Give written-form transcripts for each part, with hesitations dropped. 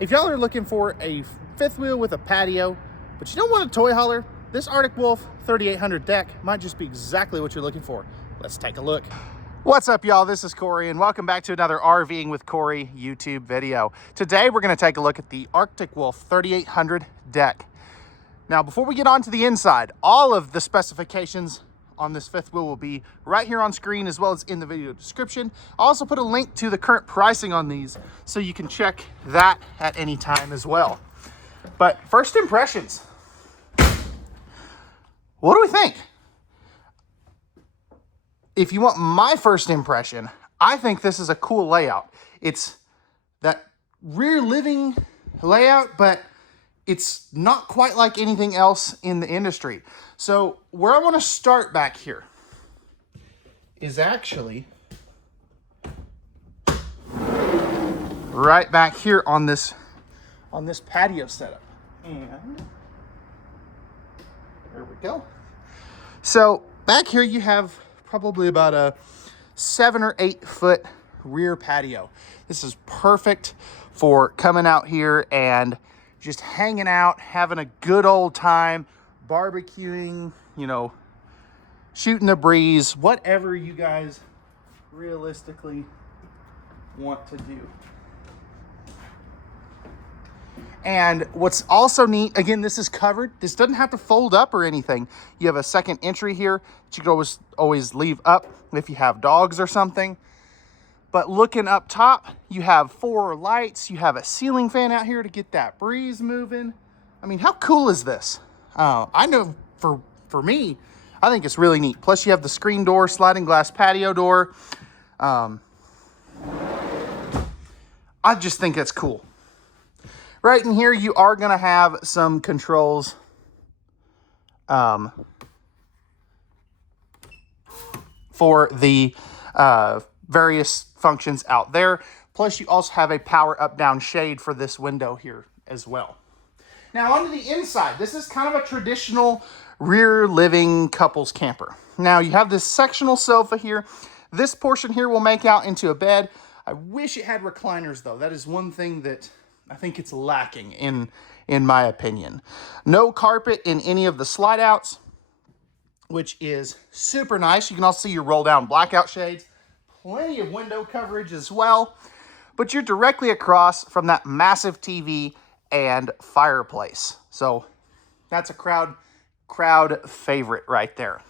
If y'all are looking for a fifth wheel with a patio, but you don't want a toy hauler, this Arctic Wolf 3800 deck might just be exactly what you're looking for. Let's take a look. What's up, y'all? This is Corey, and welcome back to another RVing with Corey YouTube video. Today, we're going to take a look at the Arctic Wolf 3800 deck. Now, before we get on to the inside, all of the specifications on this fifth wheel will be right here on screen as well as in the video description. I'll also put a link to the current pricing on these so you can check that at any time as well. But first impressions. What do we think? If you want my first impression, I think this is a cool layout. It's that rear living layout, but it's not quite like anything else in the industry. So where I want to start back here is actually right back here on this patio setup. And there we go. So back here you have probably about a 7 or 8 foot rear patio. This is perfect for coming out here and just hanging out, having a good old time, barbecuing, you know, shooting the breeze, whatever you guys realistically want to do. And what's also neat, again, this is covered. This doesn't have to fold up or anything. You have a second entry here that you can always leave up if you have dogs or something. But looking up top, you have 4 lights. You have a ceiling fan out here to get that breeze moving. I mean, how cool is this? I know for me, I think it's really neat. Plus, you have the screen door, sliding glass patio door. I just think it's cool. Right in here, you are going to have some controls for the various functions out there. Plus, you also have a power up-down shade for this window here as well. Now, onto the inside. This is kind of a traditional rear living couples camper. Now, you have this sectional sofa here. This portion here will make out into a bed. I wish it had recliners, though. That is one thing that I think it's lacking in my opinion. No carpet in any of the slide outs, which is super nice. You can also see your roll down blackout shades. Plenty of window coverage as well. But you're directly across from that massive TV and fireplace. So that's a crowd favorite right there.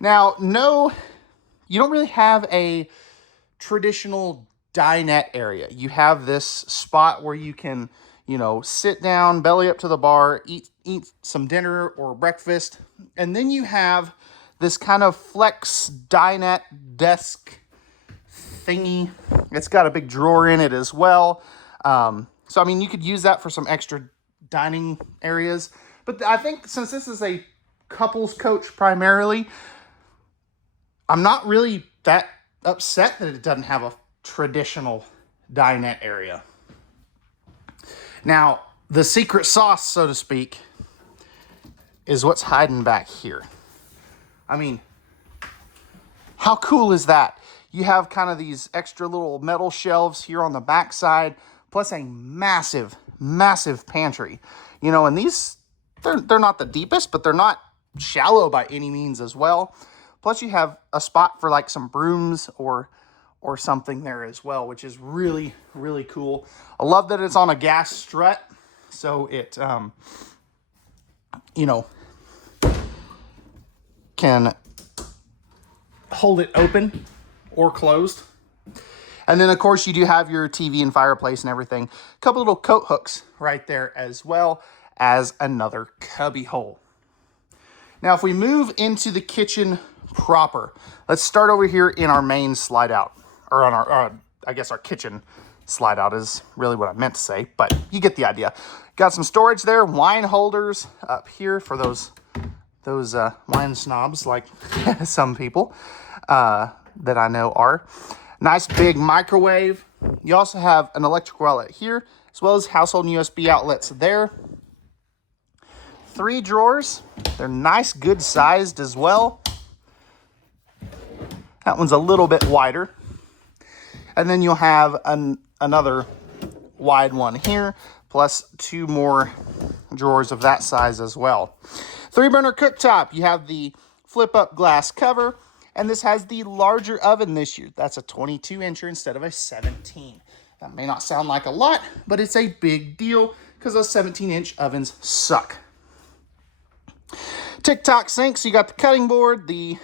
Now, no, you don't really have a traditional dinette area. You have this spot where you can, you know, sit down, belly up to the bar, eat some dinner or breakfast. And then you have this kind of flex dinette desk thingy. It's got a big drawer in it as well. So, I mean, you could use that for some extra dining areas. But I think since this is a couples coach primarily, I'm not really that upset that it doesn't have a traditional dinette area. Now, the secret sauce, so to speak, is what's hiding back here. I mean, how cool is that? You have kind of these extra little metal shelves here on the back side, plus a massive, massive pantry. You know, and these, they're not the deepest, but they're not shallow by any means as well. Plus you have a spot for like some brooms or something there as well, which is really, really cool. I love that it's on a gas strut, so it, you know, can hold it open or closed. And then, of course, you do have your TV and fireplace and everything. A couple little coat hooks right there as well as another cubby hole. Now, if we move into the kitchen proper, let's start over here in our main slide out. Or on our, I guess our kitchen slide out is really what I meant to say, but you get the idea. Got some storage there, wine holders up here for those wine snobs like some people that I know are. Nice big microwave. You also have an electrical outlet here, as well as household USB outlets there. 3 drawers. They're nice, good sized as well. That one's a little bit wider. And then you'll have another wide one here, plus 2 more drawers of that size as well. 3-burner cooktop. You have the flip-up glass cover, and this has the larger oven this year. That's a 22-incher instead of a 17. That may not sound like a lot, but it's a big deal because those 17-inch ovens suck. Tick-tock sink. So you got the cutting board, the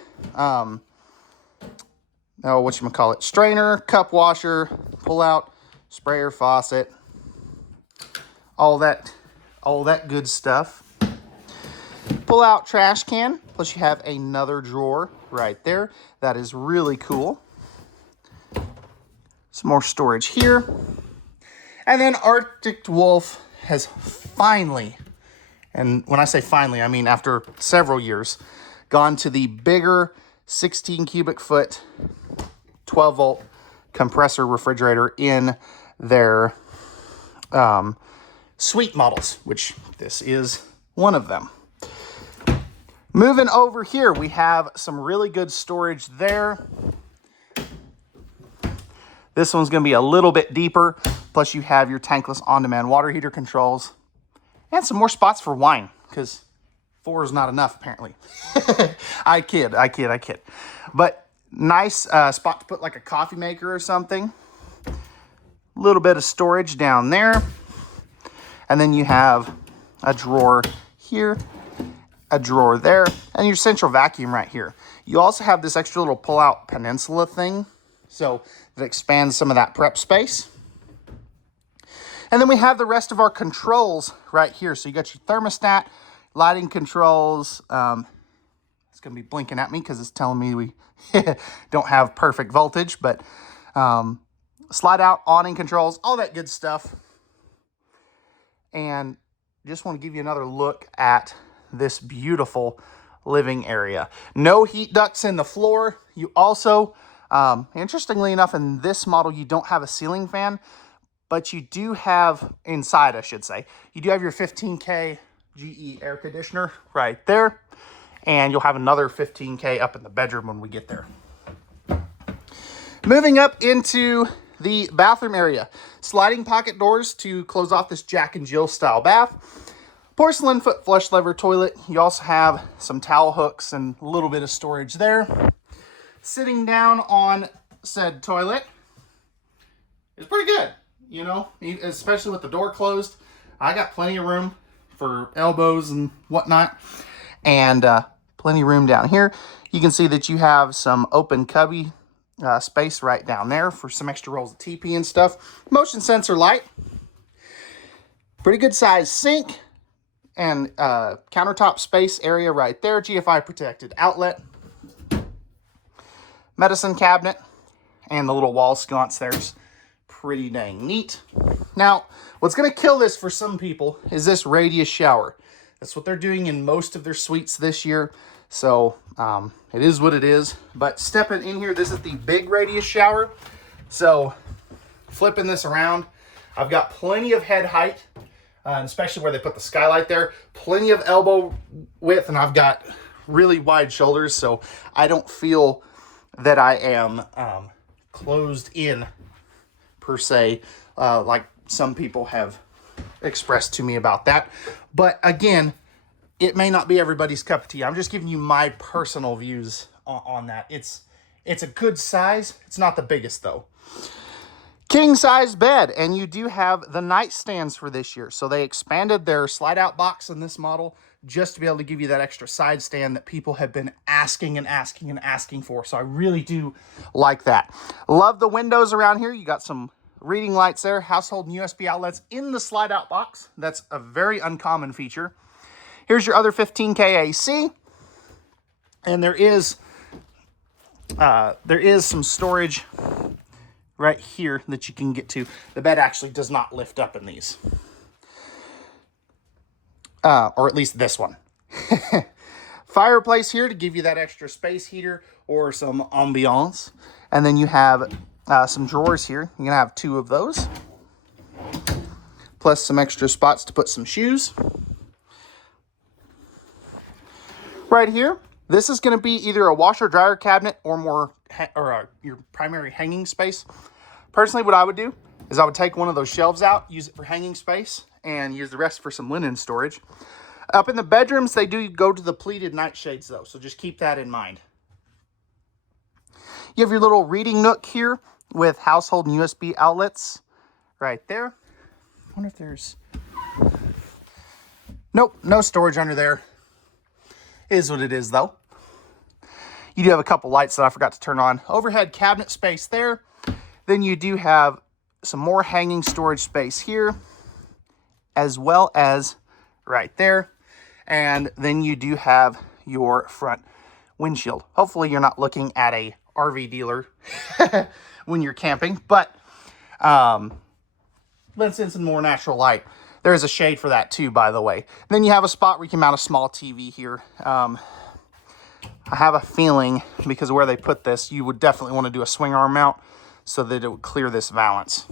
strainer, cup washer, pull-out, sprayer, faucet, all that good stuff. Pull-out trash can, plus you have another drawer right there. That is really cool. Some more storage here. And then Arctic Wolf has finally, and when I say finally, I mean after several years, gone to the bigger 16 cubic foot, 12 volt compressor refrigerator in their suite models, which this is one of them. Moving over here, we have some really good storage there. This one's going to be a little bit deeper, plus you have your tankless on-demand water heater controls and some more spots for wine, because 4 is not enough, apparently. I kid. But nice spot to put like a coffee maker or something. A little bit of storage down there. And then you have a drawer here, a drawer there, and your central vacuum right here. You also have this extra little pull-out peninsula thing, so that expands some of that prep space. And then we have the rest of our controls right here. So you got your thermostat, lighting controls. It's going to be blinking at me because it's telling me we don't have perfect voltage, but slide out, awning controls, all that good stuff. And just want to give you another look at this beautiful living area. No heat ducts in the floor. You also, interestingly enough, in this model, you don't have a ceiling fan, but you do have, inside I should say, you do have your 15K GE air conditioner right there, and you'll have another 15K up in the bedroom when we get there. Moving up into the bathroom area. Sliding pocket doors to close off this Jack and Jill style bath. Porcelain foot flush lever toilet. You also have some towel hooks and a little bit of storage there. Sitting down on said toilet is pretty good, you know, especially with the door closed. I got plenty of room for elbows and whatnot, and plenty of room down here. You can see that you have some open cubby space right down there for some extra rolls of TP and stuff. Motion sensor light. Pretty good size sink and countertop space area right there. GFI protected outlet. Medicine cabinet and the little wall sconce there's pretty dang neat. Now, what's going to kill this for some people is this radius shower. That's what they're doing in most of their suites this year. So it is what it is. But stepping in here, this is the big radius shower. So flipping this around, I've got plenty of head height, especially where they put the skylight there. Plenty of elbow width, and I've got really wide shoulders, so I don't feel that I am closed in per se, like some people have expressed to me about that. But again, it may not be everybody's cup of tea. I'm just giving you my personal views on that. It's a good size. It's not the biggest though. King size bed, and you do have the nightstands for this year. So they expanded their slide out box in this model just to be able to give you that extra side stand that people have been asking for. So I really do like that. Love the windows around here. You got some reading lights there, household and USB outlets in the slide out box. That's a very uncommon feature. Here's your other 15K AC. And there is some storage right here that you can get to. The bed actually does not lift up in these. Or at least this one. Fireplace here to give you that extra space heater or some ambiance. And then you have some drawers here. You're going to have 2 of those. Plus some extra spots to put some shoes. Right here, this is going to be either a washer dryer cabinet or your primary hanging space. Personally, what I would do is I would take one of those shelves out, use it for hanging space, and use the rest for some linen storage. Up in the bedrooms, they do go to the pleated nightshades though, so just keep that in mind. You have your little reading nook here with household and USB outlets right there. I wonder if there's... Nope, no storage under there. It is what it is though. You do have a couple lights that I forgot to turn on. Overhead cabinet space there. Then you do have some more hanging storage space here, as well as right there. And then you do have your front windshield. Hopefully you're not looking at a RV dealer when you're camping, but lets in some more natural light. There is a shade for that too, by the way. Then you have a spot where you can mount a small TV here. I have a feeling, because of where they put this, you would definitely want to do a swing arm mount so that it would clear this valance.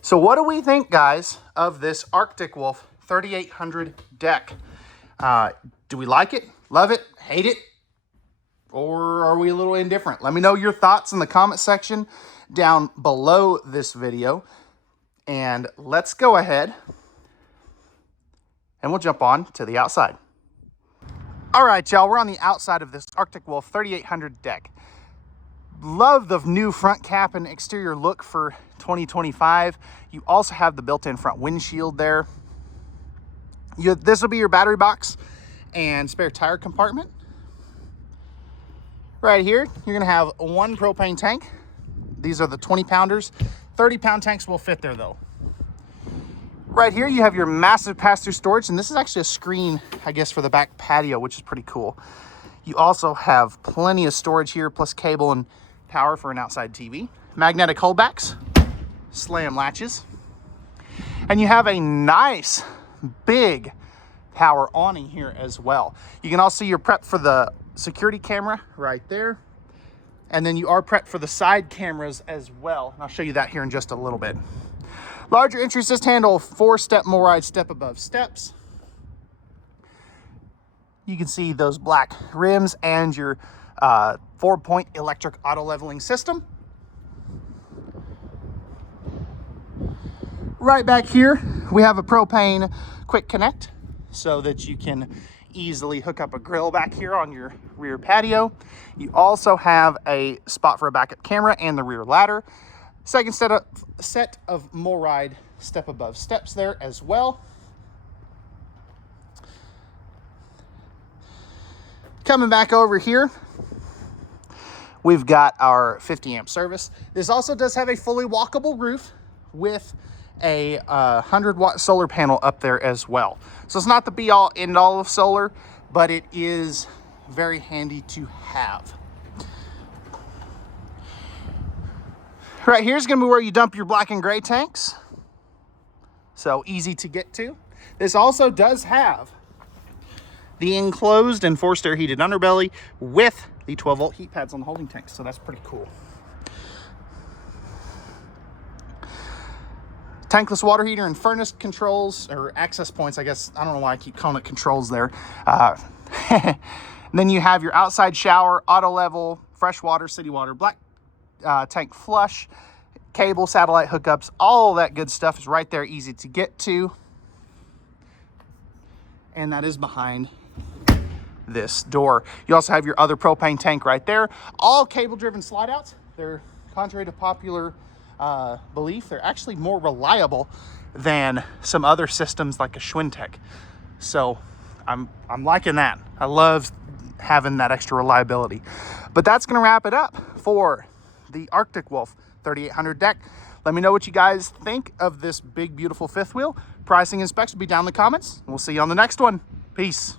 So what do we think, guys, of this Arctic Wolf 3800 deck? Do we like it, love it, hate it, or are we a little indifferent? Let me know your thoughts in the comment section down below this video. And let's go ahead and we'll jump on to the outside. All right, y'all, we're on the outside of this Arctic Wolf 3800 deck. Love the new front cap and exterior look for 2025. You also have the built-in front windshield there. This will be your battery box and spare tire compartment. Right here, you're gonna have one propane tank. These are the 20-pounders. 30-pound tanks will fit there though. Right here, you have your massive pass-through storage, and this is actually a screen, I guess, for the back patio, which is pretty cool. You also have plenty of storage here, plus cable and power for an outside TV. Magnetic holdbacks, slam latches, and you have a nice big power awning here as well. You can also see your prep for the security camera right there, and then you are prepped for the side cameras as well, and I'll show you that here in just a little bit. Larger entry assist handle, 4-step MORryde step above steps. You can see those black rims and your 4-point electric auto leveling system. Right back here, we have a propane quick connect so that you can easily hook up a grill back here on your rear patio. You also have a spot for a backup camera and the rear ladder. Second set of MORryde step above steps there as well. Coming back over here, we've got our 50 amp service. This also does have a fully walkable roof with a 100-watt solar panel up there as well. So it's not the be-all end-all of solar, but it is very handy to have. Right here's gonna be where you dump your black and gray tanks. So easy to get to. This also does have the enclosed and forced air heated underbelly with the 12-volt heat pads on the holding tanks. So that's pretty cool. Tankless water heater and furnace controls, or access points, I guess. I don't know why I keep calling it controls there. Then you have your outside shower, auto level, fresh water, city water, black tank flush, cable, satellite hookups, all that good stuff is right there, easy to get to. And that is behind this door. You also have your other propane tank right there. All cable-driven slide outs. They're, contrary to popular belief, they're actually more reliable than some other systems like a Schwintek. So I'm liking that. I love having that extra reliability. But that's going to wrap it up for the Arctic Wolf 3800 deck. Let me know what you guys think of this big, beautiful fifth wheel. Pricing and specs will be down in the comments. We'll see you on the next one. Peace.